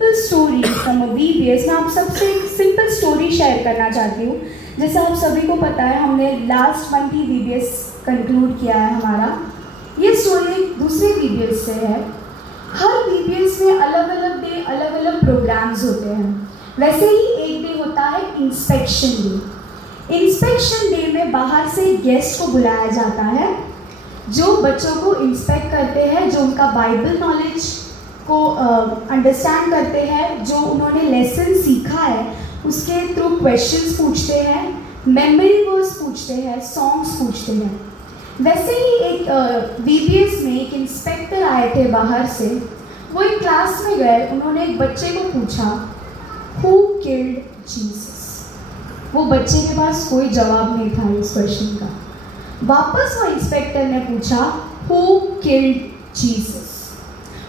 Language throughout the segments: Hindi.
Story from a VBS। मैं आप सबसे एक सिंपल स्टोरी शेयर करना चाहती हूँ। जैसा आप सभी को पता है, हमने लास्ट मंथ ही VBS कंक्लूड किया है हमारा। ये स्टोरी दूसरे VBS से है। हर VBS में अलग अलग डे अलग अलग प्रोग्राम्स होते हैं। वैसे ही एक डे होता है इंस्पेक्शन डे। इंस्पेक्शन डे में बाहर से गेस्ट को बुलाया जाता है जो बच्चों को इंस्पेक्ट करते हैं, जो उनका बाइबल नॉलेज को अंडरस्टैंड करते हैं, जो उन्होंने लेसन सीखा है उसके थ्रू क्वेश्चंस पूछते हैं, मेमोरी वर्स पूछते हैं, सॉन्ग्स पूछते हैं। वैसे ही एक VBS में एक इंस्पेक्टर आए थे बाहर से। वो एक क्लास में गए, उन्होंने एक बच्चे को पूछा, हु किल्ड जीसस। वो बच्चे के पास कोई जवाब नहीं था इस क्वेश्चन का। वापस वो इंस्पेक्टर ने पूछा, हु किल्ड जीसस।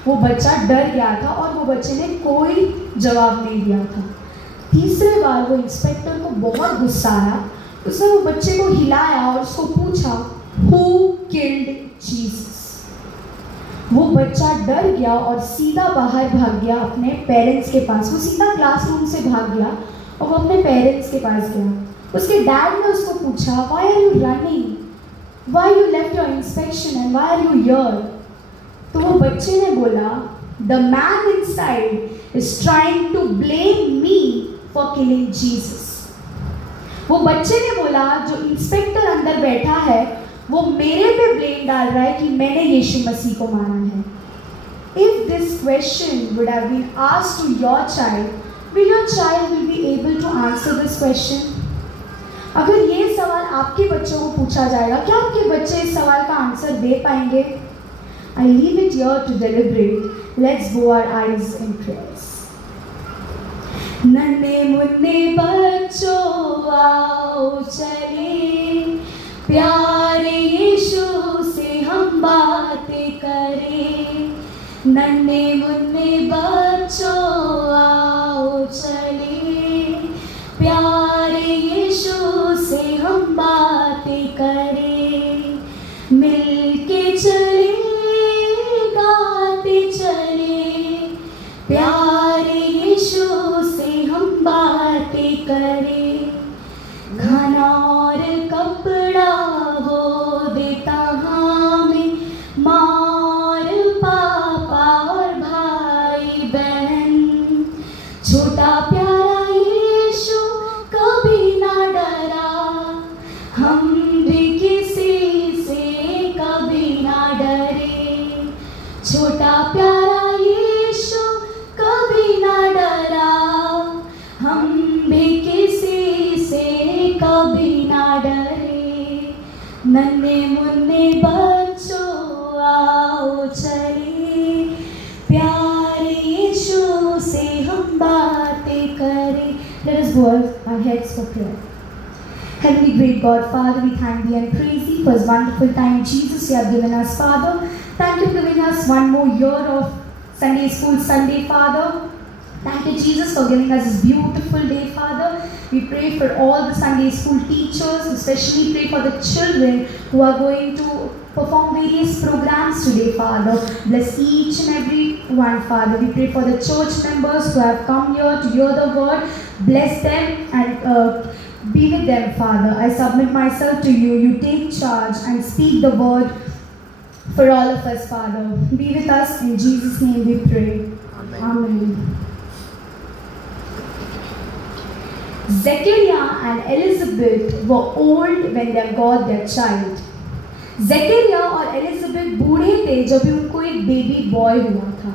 वो बच्चा डर गया था और वो बच्चे ने कोई जवाब नहीं दिया था। तीसरे बार वो इंस्पेक्टर को बहुत गुस्सा आया। उसने वो बच्चे को हिलाया और उसको पूछा, हु किल्ड जीसस। वो बच्चा डर गया और सीधा बाहर भाग गया अपने पेरेंट्स के पास। वो सीधा क्लासरूम से भाग गया और वो अपने पेरेंट्स के पास गया। उसके डैड ने उसको पूछा, why are you running, why you left your inspection and why are you here. तो वो बच्चे ने बोला, the man inside is trying to blame me for killing Jesus. वो बच्चे ने बोला, जो इंस्पेक्टर अंदर बैठा है वो मेरे पे ब्लेम डाल रहा है कि मैंने यीशु मसीह को मारा है। If this question would have been asked to your child, will your child will be able to answer this question? अगर ये सवाल आपके बच्चों को पूछा जाएगा, क्या आपके बच्चे इस सवाल का आंसर दे पाएंगे? I leave it here to deliberate. Let's bow our eyes in prayers. नन्हे मुन्ने बच्चों आओ चले, प्यारे यीशु से हम बातें करें। नन्हे मुन्ने बच्चों आओ चले, प्यारे यीशु से हम बातें करें। मिलके चले, प्यारे यीशु से हम बातें करें। खाना और कपड़ा वो देता हमें, माँ और पापा और भाई बहन। छोटा प्यारा यीशु कभी ना डरा, हम भी किसी से कभी ना डरे। छोटा प्यारा नन्हे मुन्ने बच्चों आओ चले, प्यारे यीशु से हम बातें करें। Let us bow our heads for prayer. Heavenly great God, Father, we thank Thee and praise Thee for this wonderful time, Jesus, You have given us, Father. Thank You for giving us one more year of Sunday School Sunday, Father. Thank You, Jesus, for giving us this beautiful day, Father. We pray for all the Sunday school teachers, especially pray for the children who are going to perform various programs today, Father. Bless each and every one, Father. We pray for the church members who have come here to hear the word. Bless them and be with them, Father. I submit myself to You. You take charge and speak the word for all of us, Father. Be with us. In Jesus' name we pray. Amen. Amen. Zechariah and Elizabeth were old when they got their child. Zechariah और एलिजाबेथ बूढ़े थे जब भी उनको एक बेबी बॉय हुआ था।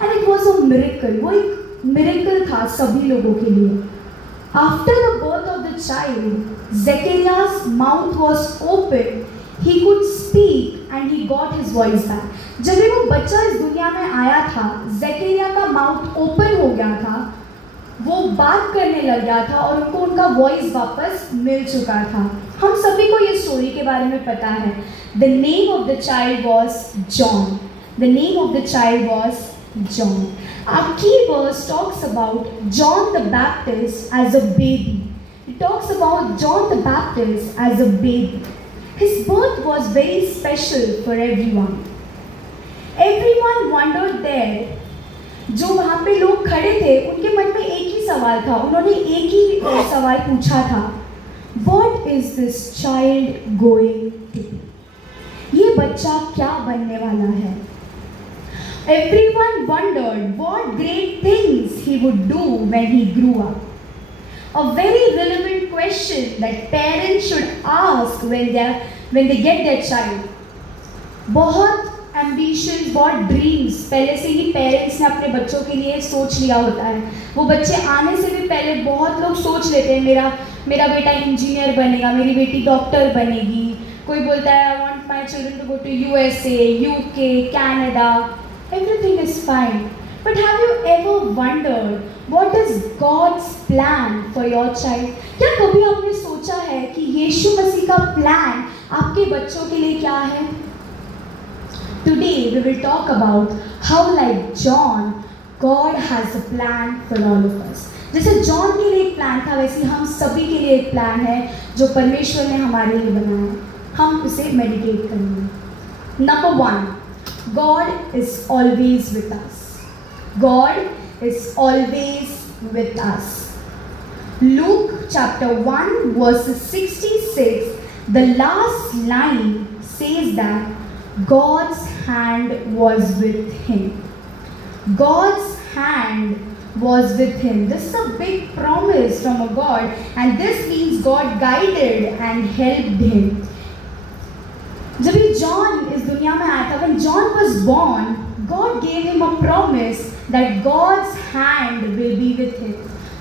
And it was a miracle. वो एक मिरेकल था सभी लोगों के लिए। After the birth of the child, Zechariah's mouth was open. He could speak and he got his voice back. जब भी वो बच्चा इस दुनिया में आया था, Zechariah का माउथ ओपन हो गया था, वो बात करने लग गया था और उनको उनका वॉइस वापस मिल चुका था। हम सभी को ये स्टोरी के बारे में पता है। The name of the child was John. The name of the child was John. Our key verse talks about John the Baptist as a baby. It talks about John the Baptist as a baby. His birth was very special for everyone. Everyone wondered there जो वहाँ पे लोग खड़े थे उनके मन में एक ही सवाल था, उन्होंने एक ही सवाल पूछा था, What is this child going to be? ये बच्चा क्या बनने वाला है? Everyone wondered what great things he would do when he grew up. A very relevant question that parents should ask when they get their child. बहुत एम्बिशंस, बहुत ड्रीम्स पहले से ही पेरेंट्स ने अपने बच्चों के लिए सोच लिया होता है। वो बच्चे आने से भी पहले बहुत लोग सोच लेते हैं, मेरा बेटा इंजीनियर बनेगा, मेरी बेटी डॉक्टर बनेगी। कोई बोलता है I want my children to go to USA, UK, Canada. Everything is fine, but have you ever wondered what is God's plan for your child? क्या कभी आपने सोचा है कि यीशु मसीह का प्लान आपके बच्चों के लिए क्या है? Today we will talk about how, like John, God has a plan for all of us. जैसे जॉन के लिए एक प्लान था, वैसे हम सभी के लिए एक प्लान है जो परमेश्वर ने हमारे लिए बनाया है। हम उसे मेडिटेट करेंगे। Number 1, God is always with us. God is always with us. Luke chapter 1 verses 66, the last line says that God's hand was with him. God's hand was with him. This is a big promise from a God, and this means God guided and helped him. जब ये जॉन इस दुनिया में आया था, when John was born, God gave him a promise that God's hand will be with him.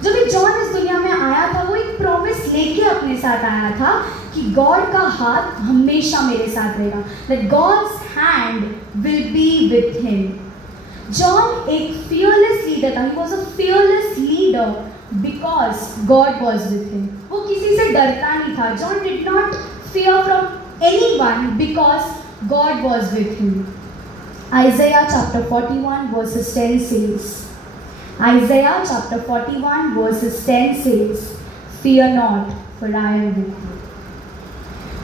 जब ये जॉन इस दुनिया में आया था, वो एक प्रॉमिस लेके अपने साथ आया था कि गॉड का हाथ हमेशा मेरे साथ रहेगा, that God's hand will be with him. John एक fearless leader था, he was a fearless leader because God was with him. वो किसी से डरता नहीं था. John did not fear from anyone because God was with him. Isaiah chapter 41 verses 10 says, Isaiah chapter 41 verses 10 says, Fear not, for I am with you.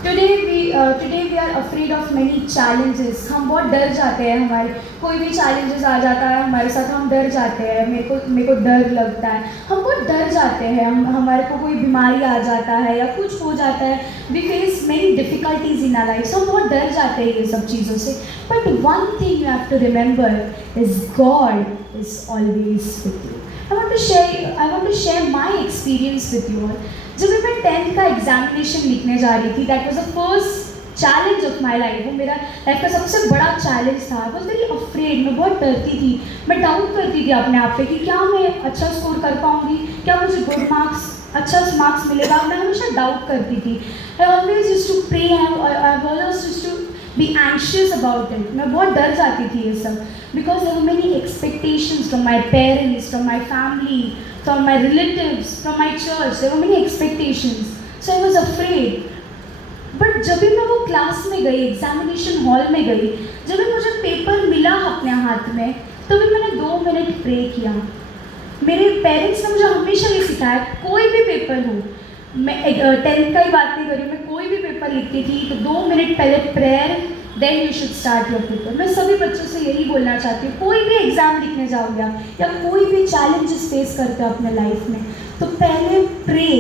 Today we are afraid of many challenges. हम बहुत डर जाते हैं, हमारे कोई भी challenges आ जाता है हमारे साथ, हम डर जाते हैं। मेरे को डर लगता है, हम बहुत डर जाते हैं। हमारे को कोई बीमारी आ जाता है या कुछ हो जाता है, we face many difficulties in our lives. हम बहुत डर जाते हैं ये सब चीज़ों से। But one thing you have to remember is God is always with you. I want to share my experience with you all. जब मैं 10th का एग्जामिनेशन लिखने जा रही थी, that was the first challenge of my life. वो मेरा लाइफ का सबसे बड़ा चैलेंज था। आई वाज वेरी अफ्रेड, मैं बहुत डरती थी, मैं डाउट करती थी अपने आप पे कि क्या मैं अच्छा स्कोर कर पाऊँगी, क्या मुझे गुड मार्क्स, अच्छा मार्क्स मिलेगा। मैं हमेशा डाउट करती थी। I always used to pray, I always used to be anxious about it. मैं बहुत डर जाती थी ये सब, because there were many expectations from my parents, from my family, from my relatives, from my church. There were many expectations, so I was afraid. But जब भी मैं वो क्लास में गई, एग्जामिनेशन हॉल में गई, जब भी मुझे पेपर मिला अपने हाथ में, तभी मैंने 2 मिनट प्रे किया। मेरे पेरेंट्स ने मुझे हमेशा ये सिखाया, कोई भी पेपर हो, मैं 10th का ही बात नहीं कर रही हूँ, मैं कोई भी पेपर लिखती थी तो 2 मिनट पहले prayer, then you should start your paper. मैं सभी बच्चों से यही बोलना चाहती हूँ, कोई भी एग्ज़ाम लिखने जाओगे या कोई भी चैलेंजेस फेस करते हो अपने लाइफ में, तो पहले प्रे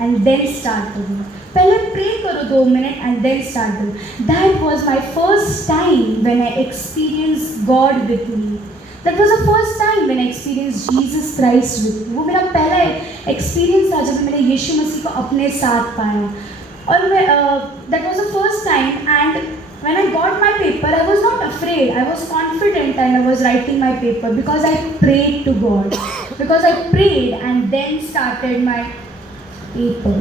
एंड देन स्टार्ट करो। पहले प्रे करो 2 मिनट एंड देन स्टार्ट करो। That was my first time when I experience God with me. That was the first time when I experience Jesus Christ with me. वो मेरा पहला एक्सपीरियंस था जब मैंने यीशु मसीह को अपने साथ पाया। और मैं that was the first time, and when I got my paper, I was not afraid. I was confident and I was writing my paper because I prayed to God. Because I prayed and then started my paper.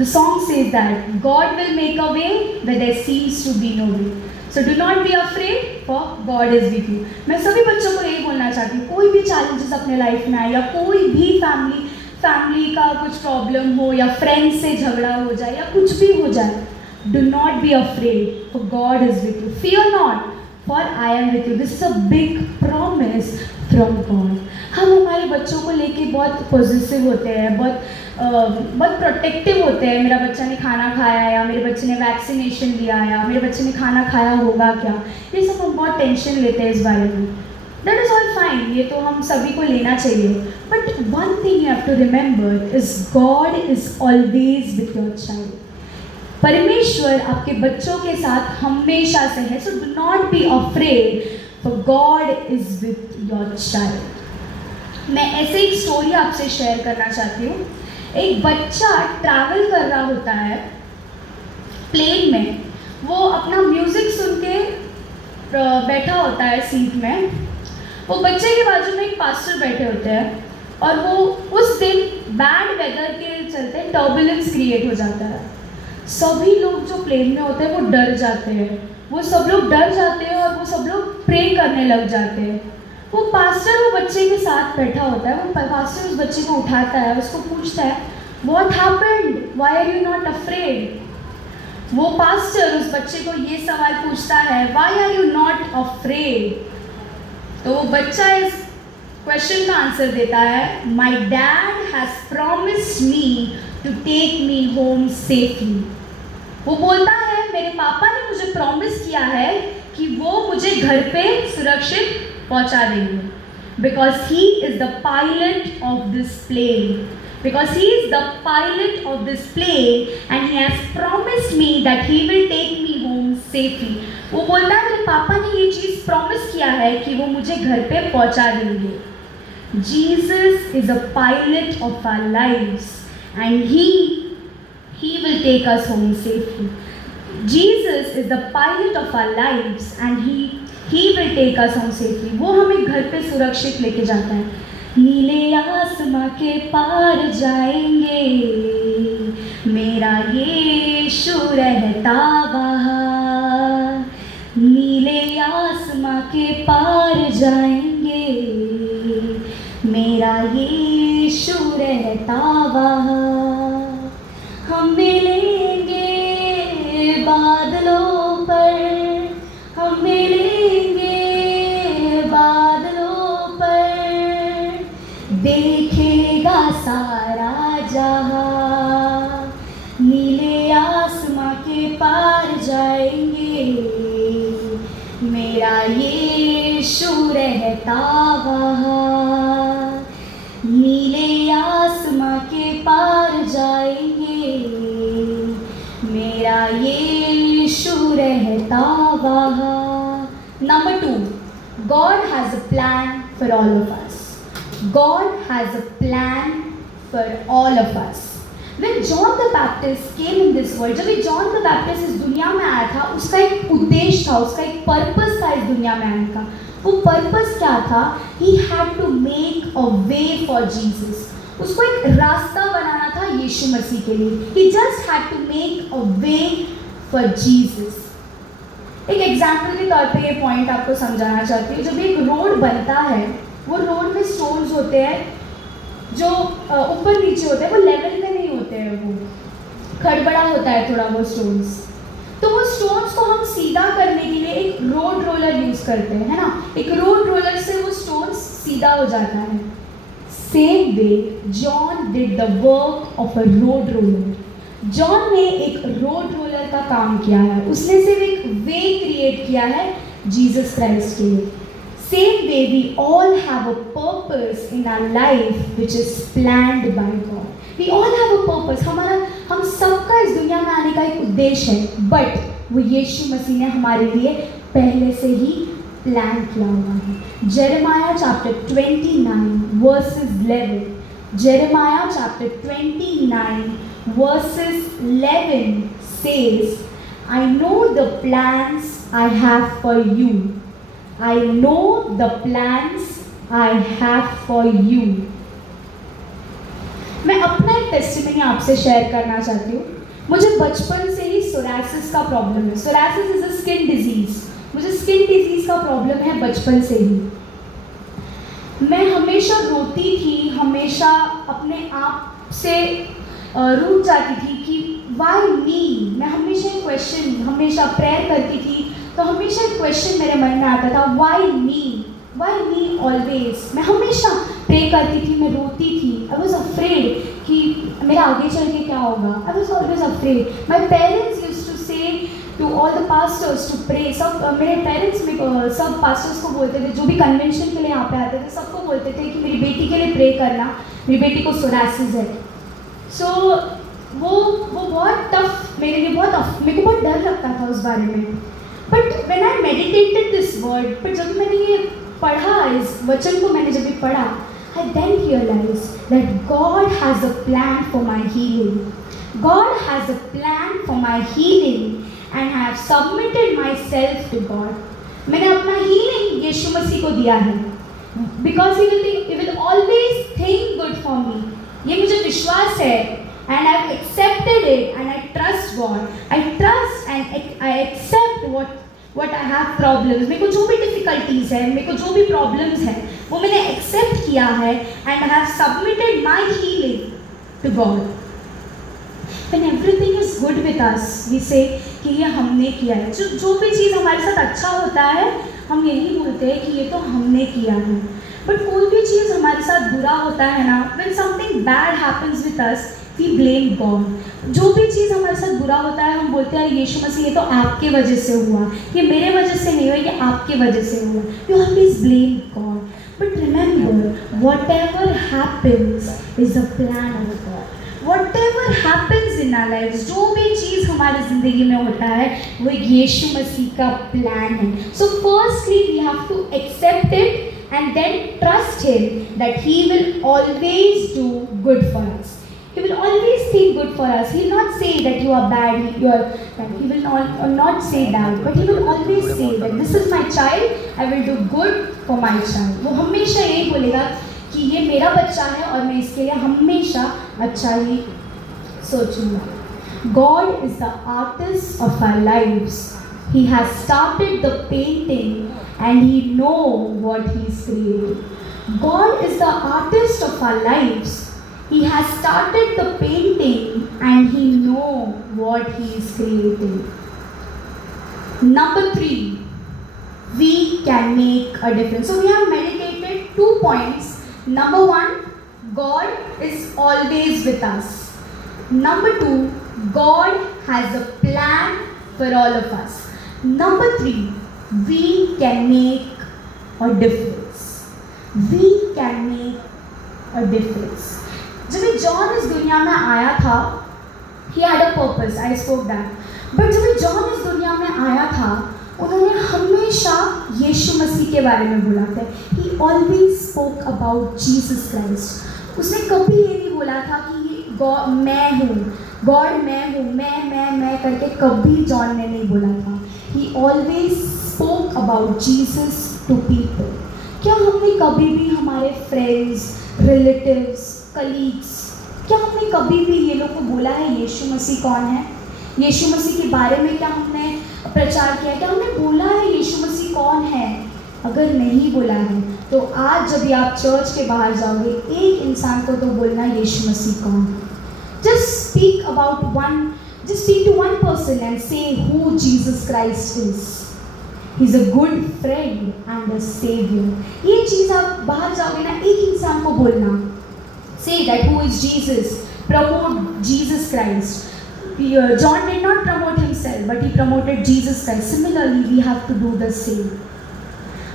The song says that God will make a way where there seems to be no way. So do not be afraid, for God is with you. मैं सभी बच्चों को यही बोलना चाहती हूँ, कोई भी challenges अपने लाइफ में आए या कोई भी फैमिली का कुछ प्रॉब्लम हो या फ्रेंड्स से झगड़ा हो जाए या कुछ भी हो जाए, do not be afraid, for God is with you. Fear not, for I am with you. This is a big promise from God. हम हमारे बच्चों को लेके बहुत पॉजिटिव होते हैं, बहुत प्रोटेक्टिव होते हैं। मेरा बच्चा ने खाना खाया, या मेरे बच्चे ने वैक्सीनेशन लिया, या मेरे बच्चे ने खाना खाया होगा क्या, ये सब हम बहुत टेंशन लेते हैं इस बारे में। दैट इज़ ऑल फाइन, ये तो हम सभी को लेना चाहिए। But one thing you have to remember is God is always with your child. परमेश्वर आपके बच्चों के साथ हमेशा से है। So do not be afraid, for God is with your child. मैं ऐसे एक स्टोरी आपसे शेयर करना चाहती हूँ। एक बच्चा ट्रैवल कर रहा होता है प्लेन में, वो अपना म्यूज़िक सुन के बैठा होता है सीट में। वो बच्चे के बाजू में एक पास्टर बैठे होते हैं और वो उस दिन बैड वेदर के चलते टर्बुलेंस क्रिएट हो जाता है। सभी लोग जो प्लेन में होते हैं वो डर जाते हैं, वो सब लोग डर जाते हैं और वो सब लोग प्रे करने लग जाते हैं। वो पास्टर वो बच्चे के साथ बैठा होता है, वो पास्टर उस बच्चे को उठाता है, उसको पूछता है what happened, why are you not afraid. वो पास्टर उस बच्चे को ये सवाल पूछता है, why are you not afraid. तो वो बच्चा इस क्वेश्चन का आंसर देता है, my dad has promised me to take me home safely. वो बोलता है मेरे पापा ने मुझे प्रॉमिस किया है कि वो मुझे घर पे सुरक्षित पहुंचा देंगे, because he is the pilot of this plane, because he is the pilot of this plane and he has promised me that he will take me home safely। वो बोलता है मेरे पापा ने ये चीज़ प्रॉमिस किया है कि वो मुझे घर पे पहुंचा देंगे। Jesus is a pilot of our lives and he will take us home safely। Jesus is the pilot of our lives and he will take us home safely। वो हमें घर पे सुरक्षित लेके जाता है। नीले आसमां के पार जाएंगे, मेरा यीशु रहता वहाँ। नीले आसमां के पार जाएंगे, मेरा यीशु रहता वहाँ। हम मिलेंगे बादलों पर, हम मिलेंगे बादलों पर, देखेगा सारा जहां। नीले आसमां के पार जाएंगे, मेरा यीशु रहता वहाँ। नीले आसमां के पार जाएंगे, मेरा यीशु रहता वहाँ। Number 2, God has a plan for all of us। God has a plan for all of us। When John the Baptist came in this world, जब जॉन द बैप्टिस्ट इस दुनिया में आया था, उसका एक उद्देश्य था, उसका एक पर्पस था इस दुनिया में आने का। वो पर्पस क्या था? He had to make a way for Jesus। उसको एक रास्ता बनाना था यीशु मसीह के लिए। He just had to make a way for Jesus। एक एग्जाम्पल के तौर पे ये पॉइंट आपको समझाना चाहती हूँ। जब एक रोड बनता है, वो रोड में स्टोन्स होते हैं जो ऊपर नीचे होते हैं, वो लेवल में नहीं होते हैं, वो खड़बड़ा होता है थोड़ा वो स्टोन्स। तो वो स्टोन्स को हम सीधा करने के लिए एक रोड रोलर यूज़ करते हैं, है ना। एक रोड रोलर से वो स्टोन्स सीधा हो जाता है। Same way John did the work of a road roller. John ने एक रोड रोलर का काम किया है, उसने सिर्फ एक वे क्रिएट किया है जीसस क्राइस्ट के लिए। Same way we all have a purpose in our life which is planned by God। We all have a purpose। हम सबका इस दुनिया में आने का एक उद्देश्य है, बट वो यीशु मसीह ने हमारे लिए पहले से ही प्लान किया हुआ है। Jeremiah chapter 29 versus 11। Jeremiah chapter 29 versus 11 says, I know the plans I have for you। I know the plans I have for you। मैं अपना एक टेस्टिमनी आपसे शेयर करना चाहती हूँ। मुझे बचपन से ही सोरासिस का प्रॉब्लम है। Psoriasis is a skin disease. मुझे स्किन डिजीज का प्रॉब्लम है बचपन से ही। मैं हमेशा रोती थी, हमेशा अपने आप से रूठ जाती थी कि वाई मी। मैं हमेशा प्रेयर करती थी तो हमेशा एक क्वेश्चन मेरे मन में आता था, वाई मी ऑलवेज। मैं हमेशा प्रे करती थी, मैं रोती थी। आई वॉज अफ्रेड कि मेरा आगे चल के क्या होगा। I was always afraid. My parents used to say to all the pastors to pray. सब मेरे पेरेंट्स सब पास्टर्स को बोलते थे, जो भी कन्वेंशन के लिए यहाँ पे आते थे, सबको बोलते थे कि मेरी बेटी के लिए प्रे करना, मेरी बेटी को सोरासिस है। सो वो बहुत टफ मेरे लिए, मेरे को बहुत डर लगता था उस बारे में। But when I meditated this word, पर जब मैंने ये पढ़ा, इस वचन को मैंने जब ये पढ़ा, I then realized that God has a plan for my healing. God has a plan for my healing and I have submitted myself to God. मैंने अपना healing यीशु मसीह को दिया है, because he will always think good for me. ये मुझे विश्वास है, and I've accepted it and I trust God. I trust and I accept what I have problems. मेरे को जो भी difficulties है, मेरे को जो भी problems है, वो मैंने accept किया है and I have submitted my healing to God. When everything is good with us, we say कि ये हमने किया है। जो भी चीज़ हमारे साथ अच्छा होता है, हम यही बोलते हैं कि ये तो हमने किया है। बट कोई भी चीज़ हमारे साथ बुरा होता है ना, when something bad happens with us, we blame God. जो भी चीज़ हमारे साथ बुरा होता है, हम बोलते हैं यीशु मसीह ये तो आपके वजह से हुआ, ये मेरे वजह से नहीं हुआ, ये आपके वजह से हुआ। You always blame God. But remember, whatever happens is a plan of God. Whatever happens in our lives, जो भी चीज़ हमारी ज़िंदगी में होता है, वो यीशु मसीह का प्लान है। So firstly, we have to accept it and then trust Him that He will always do good for us. He will always think good for us. He will not say that you are bad, He will not say that, but He will always say that this is my child, I will do good for my child. वो हमेशा यही बोलेगा कि ये मेरा बच्चा है और मैं इसके लिए हमेशा अच्छा ही सोचूंगा। God is the artist of our lives. He has started the painting and He knows what He is creating. God is the artist of our lives. He has started the painting and He knows what He is creating. Number 3, we can make a difference. So we have meditated 2 points. Number 1, God is always with us. Number 2, God has a plan for all of us. Number 3, we can make a difference. We can make a difference. जब जॉन इस दुनिया में आया था, he had a purpose, I spoke that. But जब जॉन इस दुनिया में आया था, उन्होंने हमेशा यीशु मसीह के बारे में बोला था। He always spoke about Jesus Christ. उसने कभी ये नहीं बोला था कि ये गॉड मैं हूँ, गॉड मैं हूँ, मैं करके कभी जॉन ने नहीं बोला था। He always spoke about Jesus to people. क्या हमने कभी भी हमारे फ्रेंड्स, रिलेटिव्स, कलीग्स, क्या हमने कभी भी ये लोग को बोला है यीशु मसीह कौन है? यीशु मसीह के बारे में क्या हमने प्रचार किया? क्या हमने बोला है यीशु मसीह कौन है? अगर नहीं बोला है तो आज जब भी आप चर्च के बाहर जाओगे, एक इंसान को तो बोलना यीशु मसीह कौन है। Just speak to one person and say who Jesus Christ is. He's a good friend and a savior. ये चीज़ आप बाहर जाओगे ना, एक इंसान को बोलना, say that who is Jesus, promote Jesus Christ. John did not promote himself, but he promoted Jesus Christ. Similarly, we have to do the same.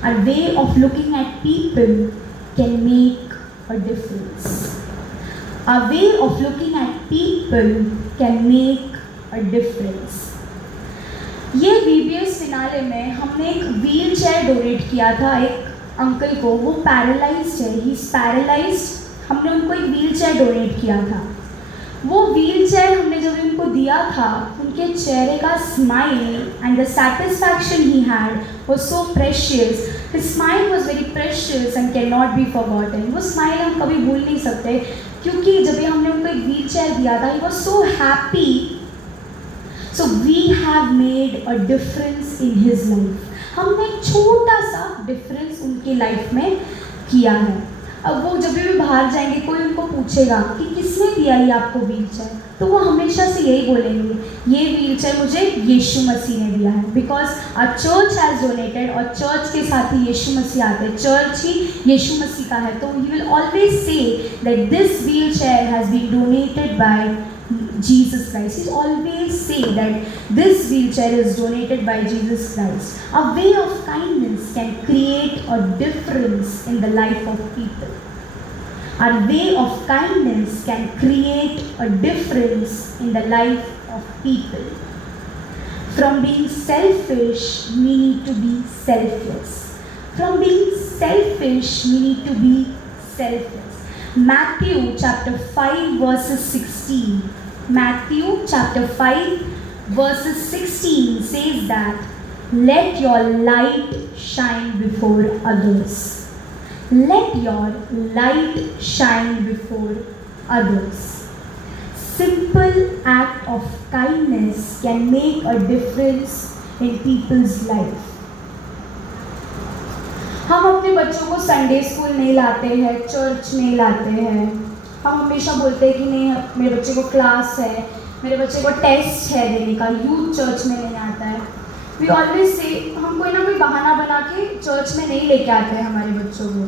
Our way of looking at people can make a difference. Our way of looking at people can make a difference. ये VBS फिनाले में हमने एक व्हील चेयर डोनेट किया था एक अंकल को। वो पैरालाइज्ड है, ही इज पैरालाइज्ड। हमने उनको एक व्हील चेयर डोनेट किया था। वो व्हील चेयर हमने जब उनको दिया था, उनके चेहरे का smile and the satisfaction he had was so precious. His smile was very precious and can not be forgotten. वो स्माइल हम कभी भूल नहीं सकते, क्योंकि जब भी हमने उनको एक व्हील चेयर दिया था, he was so happy. So we have made a difference in his life. हमने एक छोटा सा डिफरेंस उनकी लाइफ में किया है। अब वो जब भी बाहर जाएंगे, कोई उनको पूछेगा कि किसने दिया ये आपको व्हील चेयर, तो वो हमेशा से यही बोलेंगे, ये व्हील चेयर मुझे यीशु मसीह ने दिया है। Because our church has donated, और चर्च के साथ ही यीशु मसीह आते हैं, चर्च ही यीशु मसीह का है। तो he will always say that this wheelchair has been donated by Jesus Christ. He always say that this wheelchair is donated by Jesus Christ. A way of kindness can create a difference in the life of people. Our way of kindness can create a difference in the life of people. From being selfish, we need to be selfless. From being selfish, we need to be selfless. Matthew chapter 5 verses 16. Matthew chapter 5 verses 16 says that, let your light shine before others. Let your light shine before others. Simple act of kindness can make a difference in people's life. हम अपने बच्चों को संडे स्कूल नहीं लाते हैं, चर्च नहीं लाते हैं. हम हमेशा बोलते हैं कि नहीं, मेरे बच्चे को क्लास है, मेरे बच्चे को टेस्ट है देने का, यूथ चर्च में नहीं आता है. वी ऑलवेज से हम कोई ना कोई बहाना बना के चर्च में नहीं लेके आते हैं हमारे बच्चों को.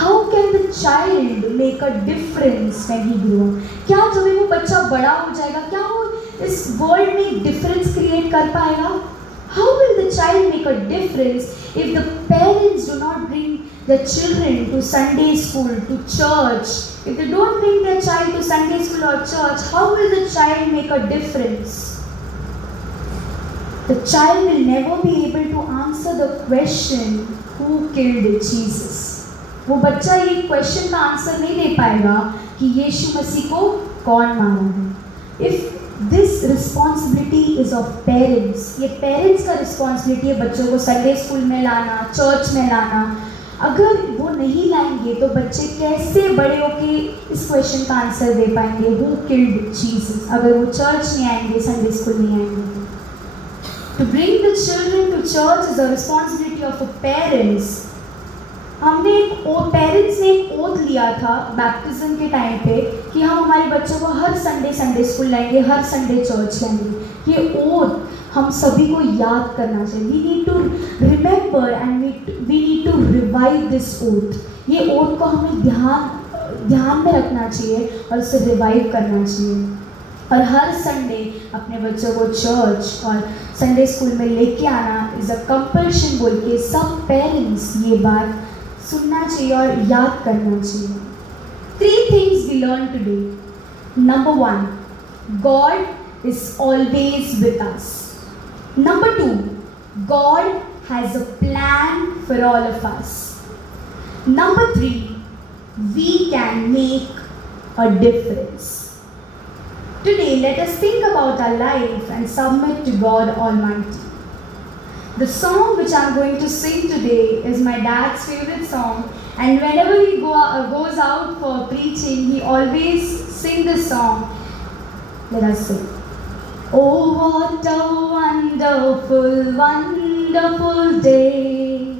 How can the child make a difference when he grow up? क्या जब वो बच्चा बड़ा हो जाएगा, क्या वो इस वर्ल्ड में डिफरेंस क्रिएट कर पाएगा? How will the child make a difference if the parents do not bring their children to Sunday school, to church? If they don't bring their child to Sunday school or church, how will the child make a difference? The child will never be able to answer the question, who killed Jesus? वो बच्चा ये क्वेश्चन का आंसर नहीं दे पाएगा कि यीशु मसीह को कौन मारा है. If this responsibility is of parents, ये पेरेंट्स का रिस्पॉन्सिबिलिटी है बच्चों को संडे स्कूल में लाना, चर्च में लाना. अगर वो नहीं लाएंगे तो बच्चे कैसे बड़े होके इस क्वेश्चन का आंसर दे पाएंगे, हु किल्ड जीसस, अगर वो चर्च नहीं आएंगे, संडे स्कूल नहीं आएंगे. To bring the children to church is a responsibility of a parents. हमने पेरेंट्स ने एक ओथ लिया था बैप्टिज्म के टाइम पे कि हम हमारे बच्चों को हर संडे स्कूल लाएंगे, हर संडे चर्च लाएंगे. ये ओथ हम सभी को याद करना चाहिए. We need to remember and we need to revive this oath. ये ओथ को हमें ध्यान में रखना चाहिए और उसे रिवाइव करना चाहिए. और हर संडे अपने बच्चों को चर्च और संडे स्कूल में लेके आना इज़ अ कंपल्शन बोल के सब पेरेंट्स ये बात सुनना चाहिए और याद करना चाहिए. 3 things we learn today. Number 1, God is always with us. Number 2, God has a plan for all of us. Number 3, we can make a difference. Today, let us think about our life and submit to God Almighty. The song which I am going to sing today is my dad's favorite song, and whenever he goes out for preaching, he always sings this song. Let us sing. Oh, what a wonderful, wonderful day,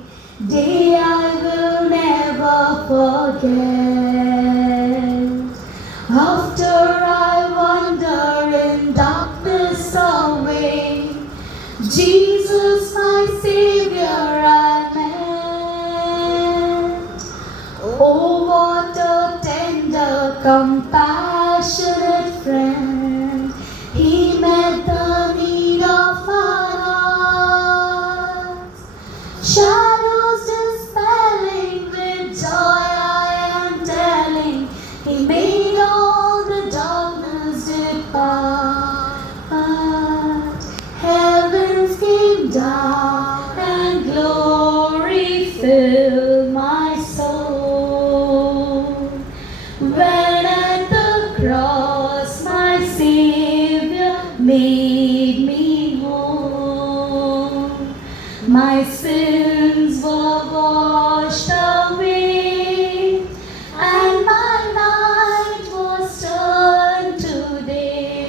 day I will never forget. After I wander in darkness away, Jesus, my Savior, I met. Oh, what a tender, compassionate friend. He met the need of our hearts. Shadows dispelling, with joy I am telling, He made all the darkness depart. Heavens came down and glory filled my soul. When at the cross my Savior made me whole, my sins were washed away, and my night was turned to day.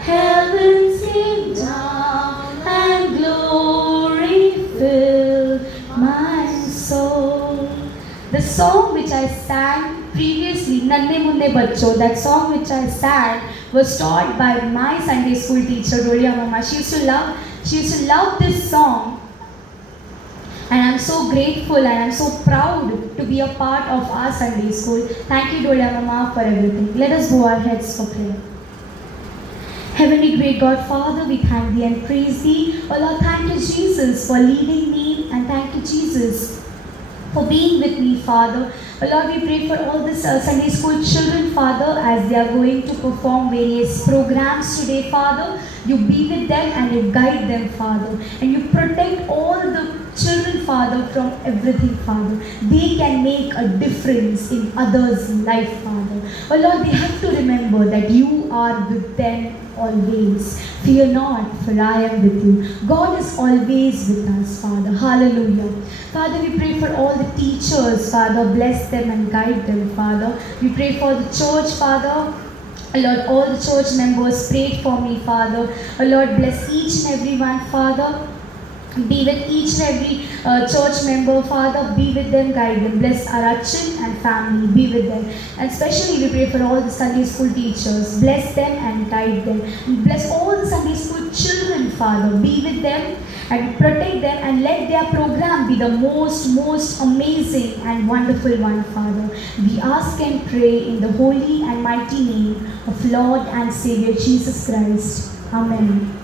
Heavens came down and glory filled my soul. The song which I sang previously, Nanne Munne Bachcho, that song which I sang was taught by my Sunday school teacher, Rolia Mama. She used to love this song. And I'm so grateful and I'm so proud to be a part of our Sunday school. Thank you, Dolia Mama, for everything. Let us bow our heads for prayer. Heavenly great God, Father, we thank Thee and praise Thee. Oh Lord, thank you, Jesus, for leading me, and thank you, Jesus, for being with me, Father. Oh Lord, we pray for all the Sunday school children, Father, as they are going to perform various programs today, Father. You be with them and you guide them, Father. And you protect all the children, Father, from everything, Father. They can make a difference in others' life, Father. Oh Lord, they have to remember that you are with them always. Fear not, for I am with you. God is always with us, Father. Hallelujah. Father, we pray for all the teachers, Father. Bless them and guide them, Father. We pray for the church, Father. Lord, all the church members prayed for me, Father. Lord, bless each and every one, Father. Be with each and every church member, Father. Be with them, guide them. Bless Arachin and family. Be with them. And especially we pray for all the Sunday school teachers. Bless them and guide them. Bless all the Sunday school children, Father. Be with them and protect them, and let their program be the most amazing and wonderful one, Father. We ask and pray in the holy and mighty name of Lord and Savior Jesus Christ. Amen.